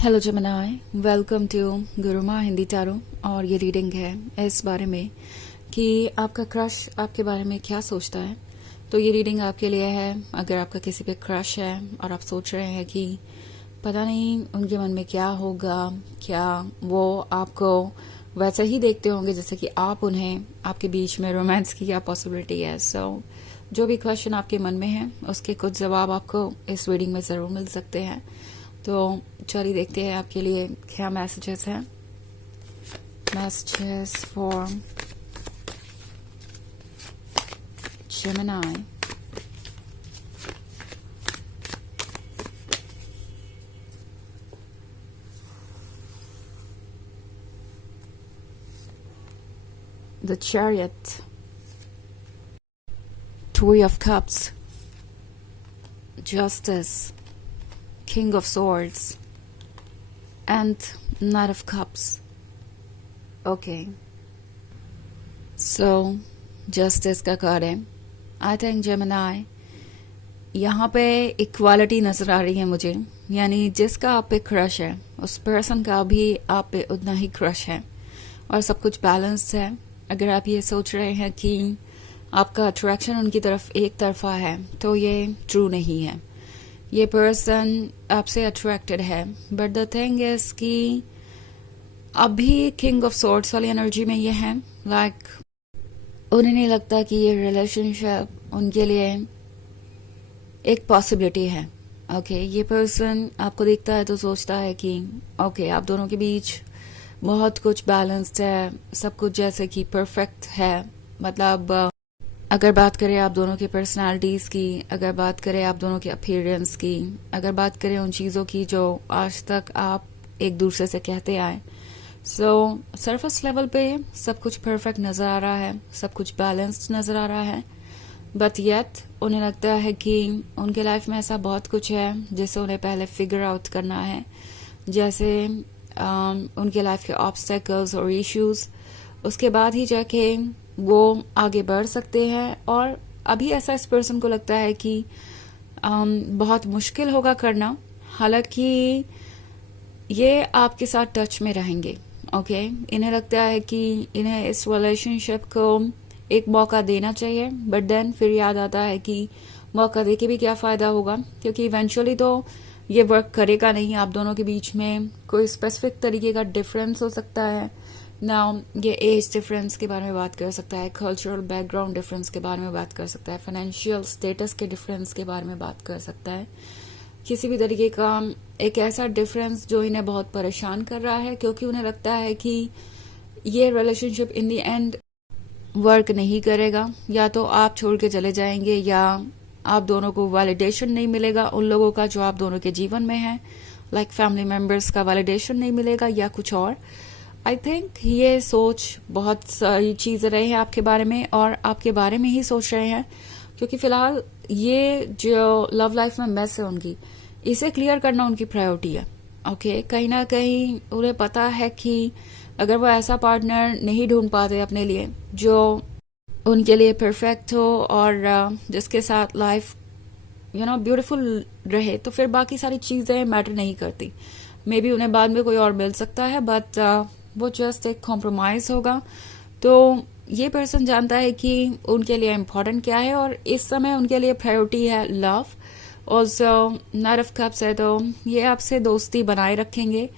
Hello जमनाय, welcome to Gurumaa Hindi tarot. और ये रीडिंग है इस बारे में कि आपका क्रश आपके बारे में क्या सोचता है। तो ये रीडिंग आपके लिए है अगर आपका किसी पे क्रश है और आप सोच रहे हैं कि पता नहीं उनके मन में क्या होगा, क्या वो आपको वैसे ही देखते होंगे जैसे कि आप उन्हें, आपके बीच में रोमांस की क्या पॉसिबिलिटी है। सो जो भी क्वेश्चन आपके मन में है उसके कुछ जवाब आपको इस रीडिंग में ज़रूर मिल सकते हैं। तो चलिए देखते हैं आपके लिए क्या मैसेजेस हैं। Messages for Gemini. The Chariot, Three of Cups, Justice, King of Swords, and Knight of Cups. Okay. So, Justice का कार्ड है। I think Gemini, यहाँ पे इक्वालिटी नजर आ रही है मुझे, यानी जिसका आप पे क्रश है उस पर्सन का भी आप पे उतना ही क्रश है और सब कुछ बैलेंस है। अगर आप ये सोच रहे हैं कि आपका अट्रैक्शन उनकी तरफ एक तरफा है तो ये ट्रू नहीं है। ये पर्सन आपसे अट्रैक्टेड है, बट द थिंग इज कि अभी किंग ऑफ सॉर्ड्स वाली एनर्जी में ये है। लाइक उन्हें नहीं लगता कि ये रिलेशनशिप उनके लिए एक पॉसिबिलिटी है। ओके, ये पर्सन आपको देखता है तो सोचता है कि ओके, आप दोनों के बीच बहुत कुछ बैलेंस्ड है, सब कुछ जैसे कि परफेक्ट है। मतलब अगर बात करें आप दोनों की पर्सनालिटीज़ की, अगर बात करें आप दोनों के अपीयरेंस की, अगर बात करें उन चीज़ों की जो आज तक आप एक दूसरे से कहते आए, सो सरफेस लेवल पे सब कुछ परफेक्ट नज़र आ रहा है, सब कुछ बैलेंस्ड नज़र आ रहा है। बट येट उन्हें लगता है कि उनके लाइफ में ऐसा बहुत कुछ है जिसे उन्हें पहले फिगर आउट करना है, जैसे उनके लाइफ के ऑब्स्टेकल्स और इश्यूज, उसके बाद ही जाके वो आगे बढ़ सकते हैं। और अभी ऐसा इस पर्सन को लगता है कि बहुत मुश्किल होगा करना, हालांकि ये आपके साथ टच में रहेंगे। ओके, इन्हें लगता है कि इन्हें इस रिलेशनशिप को एक मौका देना चाहिए, बट देन फिर याद आता है कि मौका देके भी क्या फ़ायदा होगा, क्योंकि इवेंचुअली तो ये वर्क करेगा नहीं। आप दोनों के बीच में कोई स्पेसिफिक तरीके का डिफरेंस हो सकता है ना, ये एज डिफरेंस के बारे में बात कर सकता है, कल्चरल बैकग्राउंड डिफरेंस के बारे में बात कर सकता है, फाइनेंशियल स्टेटस के डिफरेंस के बारे में बात कर सकता है, किसी भी तरीके का एक ऐसा डिफरेंस जो इन्हें बहुत परेशान कर रहा है, क्योंकि उन्हें लगता है कि ये relationship in the and work नहीं करेगा। या तो आप छोड़ के चले जाएंगे या आप दोनों को वैलिडेशन नहीं मिलेगा उन लोगों का जो आप दोनों के जीवन में है, लाइक फैमिली मेंबर्स का वैलिडेशन नहीं मिलेगा या कुछ और। आई थिंक ये सोच बहुत सारी चीज़ें रहे हैं आपके बारे में और आपके बारे में ही सोच रहे हैं, क्योंकि फिलहाल ये जो लव लाइफ में मेस है उनकी, इसे क्लियर करना उनकी प्रायोरिटी है। ओके, कहीं ना कहीं उन्हें पता है कि अगर वो ऐसा पार्टनर नहीं ढूंढ पाते अपने लिए जो उनके लिए परफेक्ट हो और जिसके साथ लाइफ ब्यूटीफुल रहे, तो फिर बाकी सारी चीज़ें मैटर नहीं करती। मे बी उन्हें बाद में कोई और मिल सकता है, बट वो जस्ट एक कॉम्प्रोमाइज होगा। तो ये पर्सन जानता है कि उनके लिए इम्पोर्टेंट क्या है और इस समय उनके लिए प्रायोरिटी है लव। और नाइट ऑफ कप्स है, तो ये आपसे दोस्ती बनाए रखेंगे,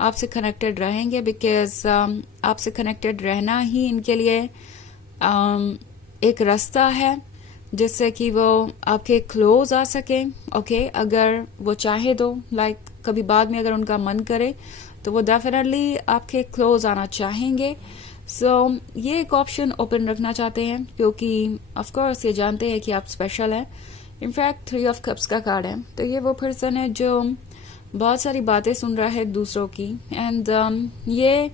आपसे कनेक्टेड रहेंगे, बिकॉज आपसे कनेक्टेड रहना ही इनके लिए एक रास्ता है जिससे कि वो आपके क्लोज आ सके। ओके, अगर वो चाहे तो लाइक कभी बाद में अगर उनका मन करे तो वो डेफिनेटली आपके क्लोज आना चाहेंगे। सो ये एक ऑप्शन ओपन रखना चाहते हैं, क्योंकि ऑफ कोर्स ये जानते हैं कि आप स्पेशल हैं। इनफैक्ट थ्री ऑफ कप्स का कार्ड है, तो ये वो पर्सन है जो बहुत सारी बातें सुन रहा है दूसरों की, एंड ये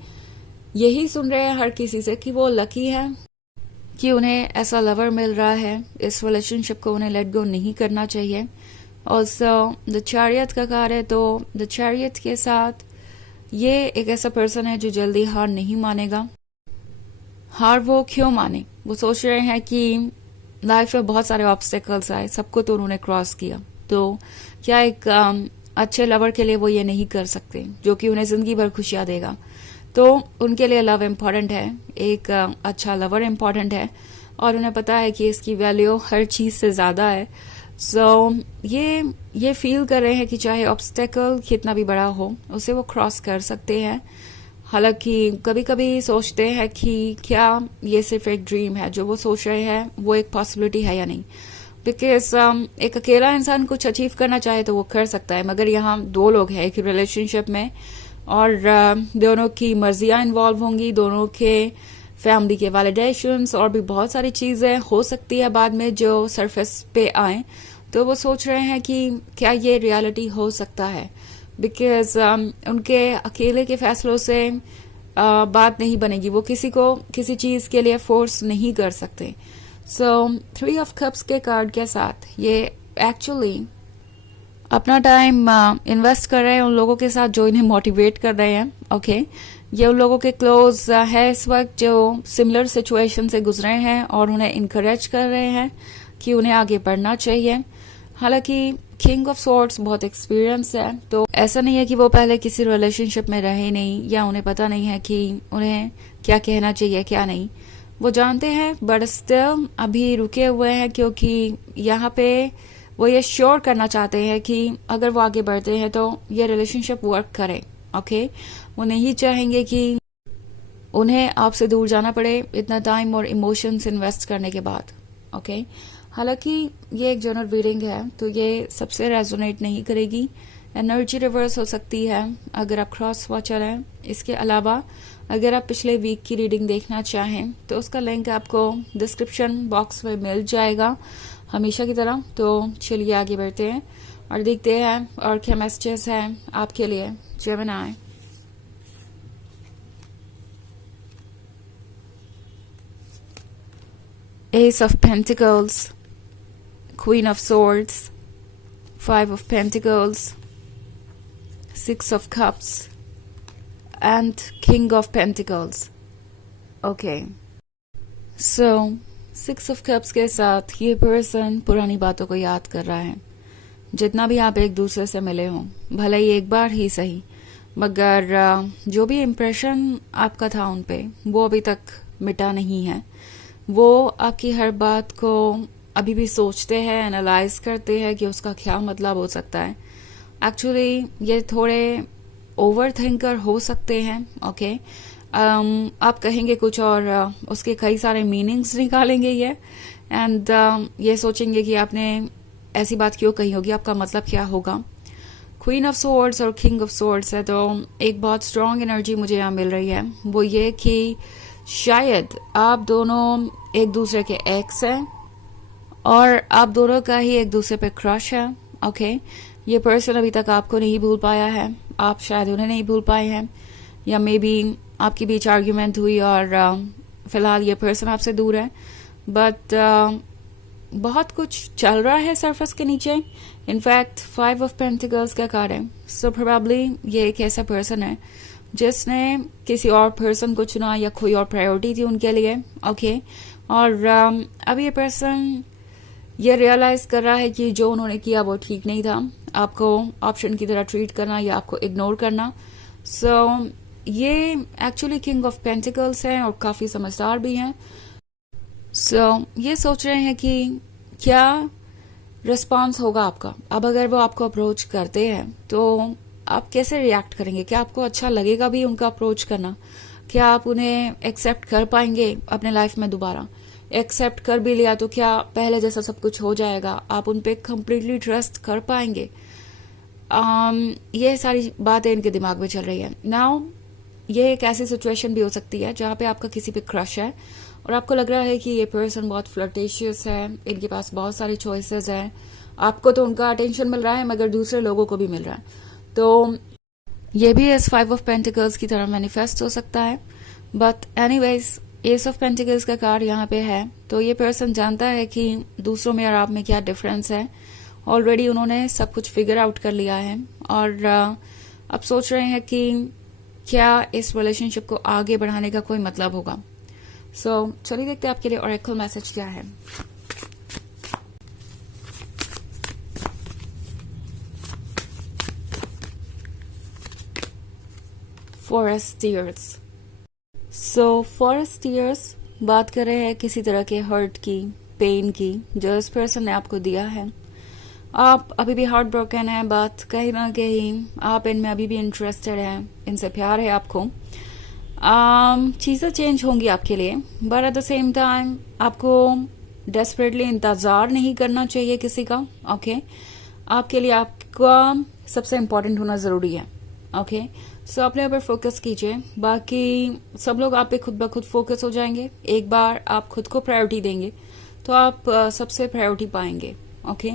यही सुन रहे हैं हर किसी से कि वो लकी है कि उन्हें ऐसा लवर मिल रहा है। इस रिलेशनशिप को उन्हें लेट गो नहीं करना चाहिए। ऑल्सो द चैरियट का कार्ड है, तो द चैरियट के साथ ये एक ऐसा पर्सन है जो जल्दी हार नहीं मानेगा। हार वो क्यों माने, वो सोच रहे हैं कि लाइफ में बहुत सारे ऑब्स्टेकल्स आए, सबको तो उन्होंने क्रॉस किया, तो क्या एक अच्छे लवर के लिए वो ये नहीं कर सकते, जो कि उन्हें जिंदगी भर खुशियां देगा। तो उनके लिए लव इम्पॉर्टेंट है, एक अच्छा लवर इम्पॉर्टेंट है, और उन्हें पता है कि इसकी वैल्यू हर चीज से ज्यादा है। सो ये फील कर रहे हैं कि चाहे ऑब्स्टेकल कितना भी बड़ा हो, उसे वो क्रॉस कर सकते हैं। हालांकि कभी कभी सोचते हैं कि क्या ये सिर्फ एक ड्रीम है, जो वो सोच रहे हैं वो एक पॉसिबिलिटी है या नहीं। बिकॉज एक अकेला इंसान कुछ अचीव करना चाहे तो वो कर सकता है, मगर यहाँ दो लोग हैं एक रिलेशनशिप में, और दोनों की मर्जियां इन्वॉल्व होंगी, दोनों के फैमिली के वैलिडेशंस और भी बहुत सारी चीजें हो सकती है बाद में जो सरफेस पे आए। तो वो सोच रहे हैं कि क्या ये रियलिटी हो सकता है, बिकॉज उनके अकेले के फैसलों से बात नहीं बनेगी, वो किसी को किसी चीज के लिए फोर्स नहीं कर सकते। सो 3 ऑफ कप्स के कार्ड के साथ ये एक्चुअली अपना टाइम इन्वेस्ट कर रहे हैं उन लोगों के साथ जो इन्हें मोटिवेट कर रहे हैं। ओके, ये उन लोगों के क्लोज है इस वक्त जो सिमिलर सिचुएशन से गुजरे हैं और उन्हें इनकरेज कर रहे हैं कि उन्हें आगे बढ़ना चाहिए। हालांकि किंग ऑफ सॉर्ड्स बहुत एक्सपीरियंस है, तो ऐसा नहीं है कि वो पहले किसी रिलेशनशिप में रहे नहीं या उन्हें पता नहीं है कि उन्हें क्या कहना चाहिए क्या नहीं। वो जानते हैं, बट स्टिल अभी रुके हुए हैं, क्योंकि यहाँ पे वो ये श्योर करना चाहते हैं कि अगर वो आगे बढ़ते हैं तो ये रिलेशनशिप वर्क करे। ओके, वो नहीं चाहेंगे कि उन्हें आपसे दूर जाना पड़े इतना टाइम और इमोशंस इन्वेस्ट करने के बाद। ओके, हालांकि ये एक जनरल रीडिंग है तो ये सबसे रेजोनेट नहीं करेगी, एनर्जी रिवर्स हो सकती है अगर आप क्रॉस वॉचर हैं। इसके अलावा अगर आप पिछले वीक की रीडिंग देखना चाहें तो उसका लिंक आपको डिस्क्रिप्शन बॉक्स में मिल जाएगा हमेशा की तरह। तो चलिए आगे बढ़ते हैं और देखते हैं और क्या मैसेजेस हैं आपके लिए Gemini. Ace of Pentacles, Queen of Swords, 5 of Pentacles, 6 of Cups, and King of Pentacles. Okay. So, 6 of Cups के साथ ये पर्सन पुरानी बातों को याद कर रहा है। जितना भी आप एक दूसरे से मिले हों, भले ही एक बार ही सही, मगर जो भी इम्प्रेशन आपका था उन पे वो अभी तक मिटा नहीं है। वो आपकी हर बात को अभी भी सोचते हैं, एनालाइज करते हैं कि उसका क्या मतलब हो सकता है। एक्चुअली ये थोड़े ओवर थिंकर हो सकते हैं। ओके, आप कहेंगे कुछ और उसके कई सारे मीनिंग्स निकालेंगे ये, एंड ये सोचेंगे कि आपने ऐसी बात क्यों कही होगी, आपका मतलब क्या होगा। क्वीन ऑफ सोर्ड्स और किंग ऑफ सोर्ड्स है, तो एक बहुत स्ट्रांग एनर्जी मुझे यहाँ मिल रही है, वो ये कि शायद आप दोनों एक दूसरे के एक्स हैं और आप दोनों का ही एक दूसरे पे क्रश है। ओके, ये पर्सन अभी तक आपको नहीं भूल पाया है, आप शायद उन्हें नहीं भूल पाए हैं, या मे बी आपके बीच आर्ग्यूमेंट हुई और फिलहाल ये पर्सन आपसे दूर है, बट बहुत कुछ चल रहा है सरफेस के नीचे। इनफैक्ट 5 ऑफ पेंटिकल्स का कार्ड है, सो प्रोबेबली ये एक ऐसा पर्सन है जिसने किसी और पर्सन को चुना या कोई और प्रायोरिटी थी उनके लिए। ओके, और अब ये पर्सन ये रियलाइज कर रहा है कि जो उन्होंने किया वो ठीक नहीं था, आपको ऑप्शन की तरह ट्रीट करना या आपको इग्नोर करना। सो ये एक्चुअली किंग ऑफ पेंटिकल्स हैं और काफी समझदार भी हैं। सो ये सोच रहे हैं कि क्या रिस्पॉन्स होगा आपका। अब अगर वो आपको अप्रोच करते हैं तो आप कैसे रिएक्ट करेंगे, क्या आपको अच्छा लगेगा भी उनका अप्रोच करना, क्या आप उन्हें एक्सेप्ट कर पाएंगे अपने लाइफ में दोबारा। एक्सेप्ट कर भी लिया तो क्या पहले जैसा सब कुछ हो जाएगा, आप उन पे कम्प्लीटली ट्रस्ट कर पाएंगे। ये सारी बातें इनके दिमाग में चल रही है नाउ। ये एक ऐसी सिचुएशन भी हो सकती है जहाँ पे आपका किसी पे क्रश है और आपको लग रहा है कि ये पर्सन बहुत फ्लर्टेशियस है, इनके पास बहुत सारी चॉइसेस हैं, आपको तो उनका अटेंशन मिल रहा है मगर दूसरे लोगों को भी मिल रहा है। तो ये भी इस 5 ऑफ पेंटिकल्स की तरह मैनिफेस्ट हो सकता है। But anyways, S of pentacles का कार्ड यहाँ पे है, तो ये पर्सन जानता है कि दूसरों में और आप में क्या डिफरेंस है। ऑलरेडी उन्होंने सब कुछ फिगर आउट कर लिया है और अब सोच रहे हैं कि क्या इस रिलेशनशिप को आगे बढ़ाने का कोई मतलब होगा। सो चलिए देखते हैं आपके लिए ऑरेकल मैसेज क्या है। फॉरेस्टियर्स। सो फॉरेस्टियर्स बात कर रहे हैं किसी तरह के हर्ट की, पेन की, जो इस पर्सन ने आपको दिया है। आप अभी भी हार्ट ब्रोकन है, बात कहीं ना कहीं आप इनमें अभी भी इंटरेस्टेड हैं, इनसे प्यार है आपको। चीज़ें चेंज होंगी आपके लिए, but at the same time आपको डेस्परेटली इंतज़ार नहीं करना चाहिए किसी का। ओके आपके लिए आपका सबसे इम्पोर्टेंट होना ज़रूरी है। ओके सो अपने ऊपर फोकस कीजिए, बाकी सब लोग आप पे खुद ब खुद फोकस हो जाएंगे। एक बार आप खुद को प्रायोरिटी देंगे तो आप सबसे प्रायोरिटी पाएंगे। ओके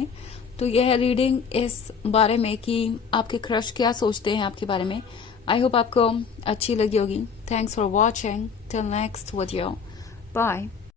तो यह है रीडिंग इस बारे में कि आपके क्रश क्या सोचते हैं आपके बारे में। आई होप आपको अच्छी लगी होगी। Thanks for watching, till next video, bye.